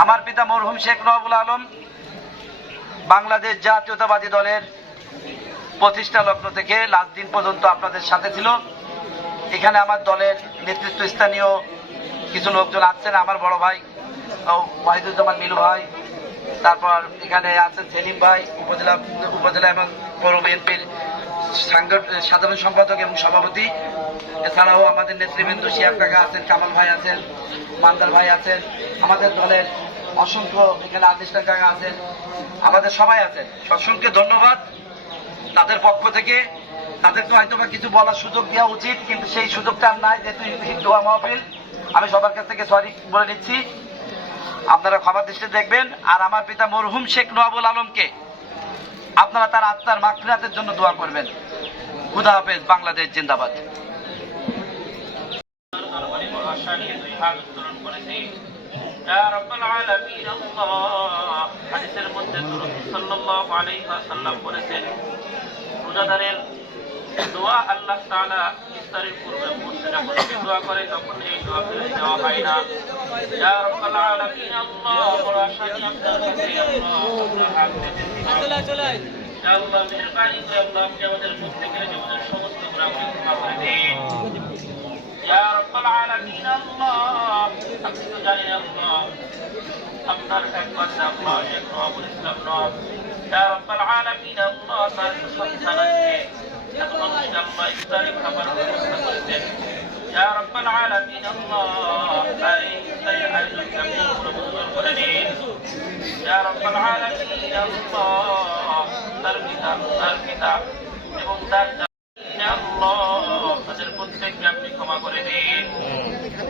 আমার পিতা মরহুম শেখ নওয়াবুল আলম বাংলাদেশ জাতীয়তাবাদী দলের প্রতিষ্ঠা লগ্ন থেকে লাস্ট দিন পর্যন্ত আপনাদের সাথে ছিল। এখানে আমার দলের নেতৃত্ব স্থানীয় কিছু লোকজন আছেন, আমার বড় ভাই ওয়াহিদুজ্জামান মিলু ভাই, তারপর এখানে আছেন সেলিম ভাই উপজেলা এবং পৌর বিএনপির সাধারণ সম্পাদক এবং সভাপতি। এছাড়াও আমাদের নেতৃবৃন্দ শিয়াব কাকা আছেন, কামাল ভাই আছেন, মান্দার ভাই আছেন, আমাদের দলের অসংখ্য এখানে আদিষ্ঠান কাকা আছেন, আমাদের সবাই আছেন। অসংখ্য ধন্যবাদ তাদের পক্ষ থেকে। তাদেরকে হয়তো বা কিছু বলার সুযোগ দেওয়া উচিত, কিন্তু সেই সুযোগটা আর নাই, যেহেতু দোয়া মাহফিল। আমি সবার কাছ থেকে সরি বলে নিচ্ছি, আপনারা ক্ষমার দৃষ্টিতে দেখবেন। আর আমার পিতা মরহুম শেখ নওয়াবুল আলমকে আপনারা তার আত্মার মাগফিরাতের জন্য দোয়া করবেন। খুদা হাফেজ। বাংলাদেশ জিন্দাবাদ। হাদিসের মধ্যে সাল্লাল্লাহু আলাইহি ওয়াসাল্লাম বলেছেন, রোজাদারের দোয়া আল্লাহ তাআলা ইফতারের পূর্বে যখন দোয়া করে তখন এই দোয়া ফিরে দেওয়া হয় না। ইয়া রাব্বাল আলামিন আল্লাহ ওয়াশানি আপনার কাছে আল্লাহ মেহেরবানি করে আল্লাহ আপনি আমাদের প্রত্যেকের জীবনের সমস্ত গুনাহকে ক্ষমা করে দিন। ইয়া রাব্বাল আলামিন আল্লাহ আপনি তো জানেন আল্লাহ আপনার এক বান্দা আল্লাহ শেখ নওয়াবুল ইসলাম নওয়াব, ইয়া রাব্বাল আলামিন আল্লাহ তার সন্তান আছে, এত মানুষকে আল্লাহ ইফতারি খাবার ব্যবস্থা করেছেন। ইয়া রাব্বাল আলামিন আল্লাহ তার এই ইফতারি আয়োজনকে আপনি কবুল করে নিন। ইয়া রাব্বাল আলামিন আল্লাহ তার পিতা এবং তার আল্লাহ তাদের প্রত্যেককে আপনি ক্ষমা করে দিন।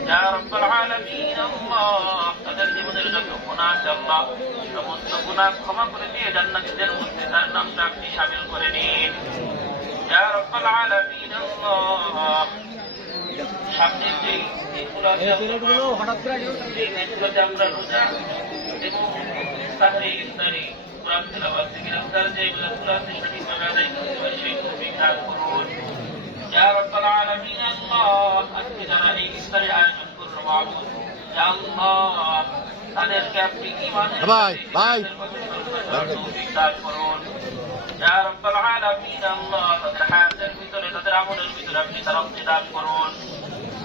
ইয়া রাব্বাল আলামিন আল্লাহ তাদের জীবনের যত গুনাহ আছে আল্লাহ সমস্ত গুনাহ ক্ষমা করে দিয়ে জান্নাতীদের মধ্যে তার নামটা আপনি শামিল করে নিন। ইয়া রাব্বাল আলামিন আল্লাহ সামনে যে আমরা রোজা এবং সাথে ইফতারি কোরআন তেলাওয়াত থেকে রমজান যে মুলাকাত সঠিকভাবে আদায় করতে পারি সেই তৌফিক দান করুন। ইয়া রাব্বাল আলামিন আল্লাহ আজকে যারা এই ইফতারি আয়োজন করলো মাবুদ, ইয়া আল্লাহ তাদেরকে আপনি ঈমানের তৌফিক দান করুন। ইয়া রাব্বাল আলামিন আল্লাহ তাদের হায়াতের ভিতরে তাদের আমলের ভিতরে আপনি তারাক্কি দান করুন।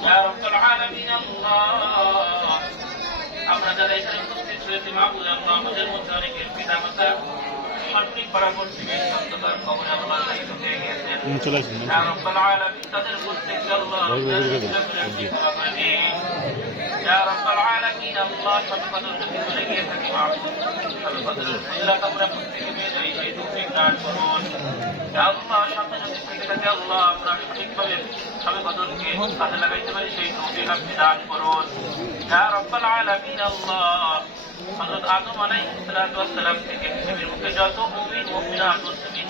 ইয়া রাব্বাল আলামিন আল্লাহ আমরা যারা এখানে উপস্থিত হয়েছি মাবুদ আল্লাহ আমাদের মধ্যে অনেকের পিতা মাতা সঠিক পরামর্শে সত্যতার খবরে আল্লাহ দায়িত্ব হয়ে গিয়েছেন। ইয়া রাব্বাল আলামিন তাদের প্রত্যেককে আল্লাহ ইয়া রাব্বাল আলামিন আল্লাহ সর্বদা যদি চলে গিয়ে থাকি মাবুদ সর্বদা আমরা প্রত্যেকে পেয়ে যাই সেই তৌফিক দান করুন। ইয়া আল্লাহ সামনে যদি থেকে থাকে আল্লাহ আমরা সঠিকভাবে সবে কদরকে কাজে লাগাইতে পারি সেই তৌফিক আপনি দান করুন। ইয়া রাব্বাল আলামিন আল্লাহ হযরত আদম আলাইহিস সালাম থেকে পৃথিবীর মুখে যত মুমিন মুমিনাত মুসলিম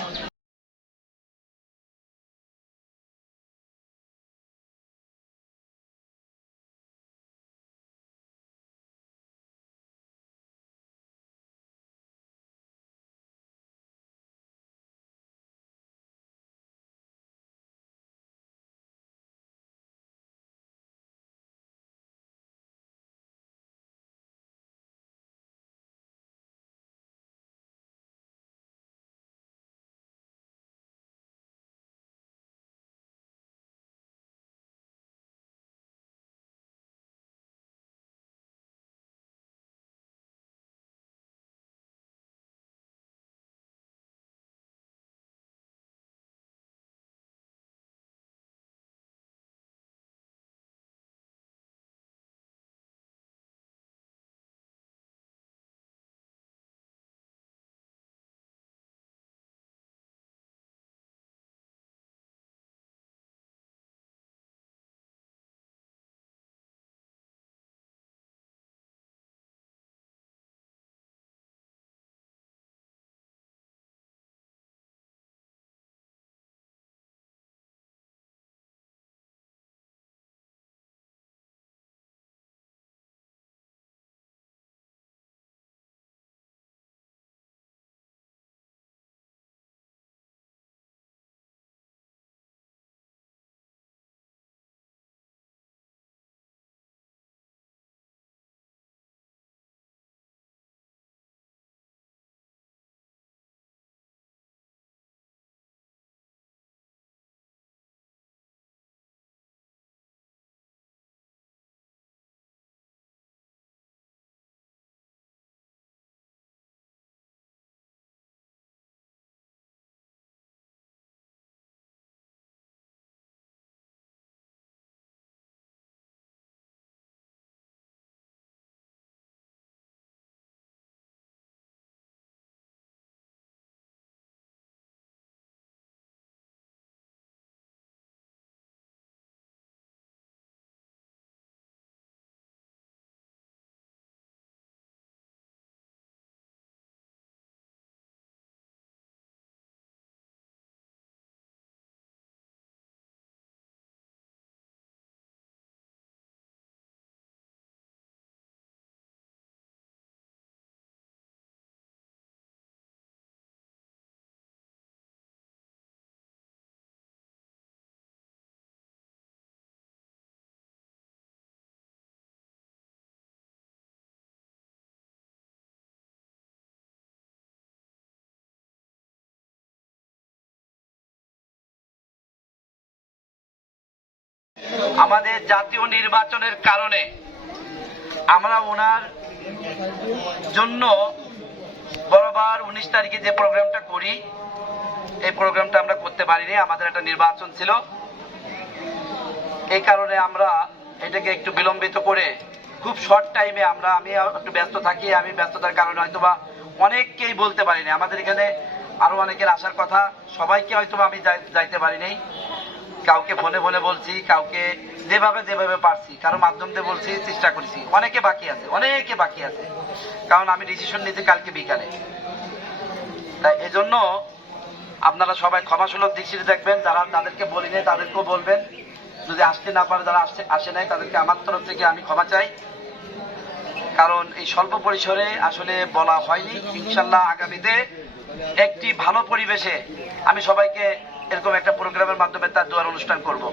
আমাদের জাতীয় নির্বাচনের কারণে আমরা ওনার জন্য বরাবর 19 তারিখে যে প্রোগ্রামটা করি, এই প্রোগ্রামটা আমরা করতে পারিনি। আমাদের একটা নির্বাচন ছিল, এই কারণে আমরা এটাকে একটু বিলম্বিত করে খুব শর্ট টাইমে আমি একটু ব্যস্ত থাকি, আমি ব্যস্ততার কারণে হয়তোবা অনেককেই বলতে পারিনি। আমাদের এখানে আরো অনেকের আসার কথা, সবাইকে হয়তোবা আমি যাইতে পারিনি। কাউকে ফোনে ফোনে বলছি, কাউকে যেভাবে পারছি, কারো মাধ্যম দিয়ে বলছি, চেষ্টা করেছি। অনেকে বাকি আছে, কারণ আমি ডিসিশন নিয়েছি কালকে বিকালে। তাই এজন্য আপনারা সবাই ক্ষমাসুলভ দৃষ্টিতে দেখবেন। যারা তাদেরকে বলিনি তাদেরকেও বলবেন, যদি আসতে না পারে, যারা আসে নাই তাদেরকে আমার তরফ থেকে আমি ক্ষমা চাই। কারণ এই স্বল্প পরিসরে আসলে বলা হয়নি। ইনশাল্লাহ আগামীতে একটি ভালো পরিবেশে আমি সবাইকে এরকম একটা প্রোগ্রামের মাধ্যমে তার দোয়ার অনুষ্ঠান করব।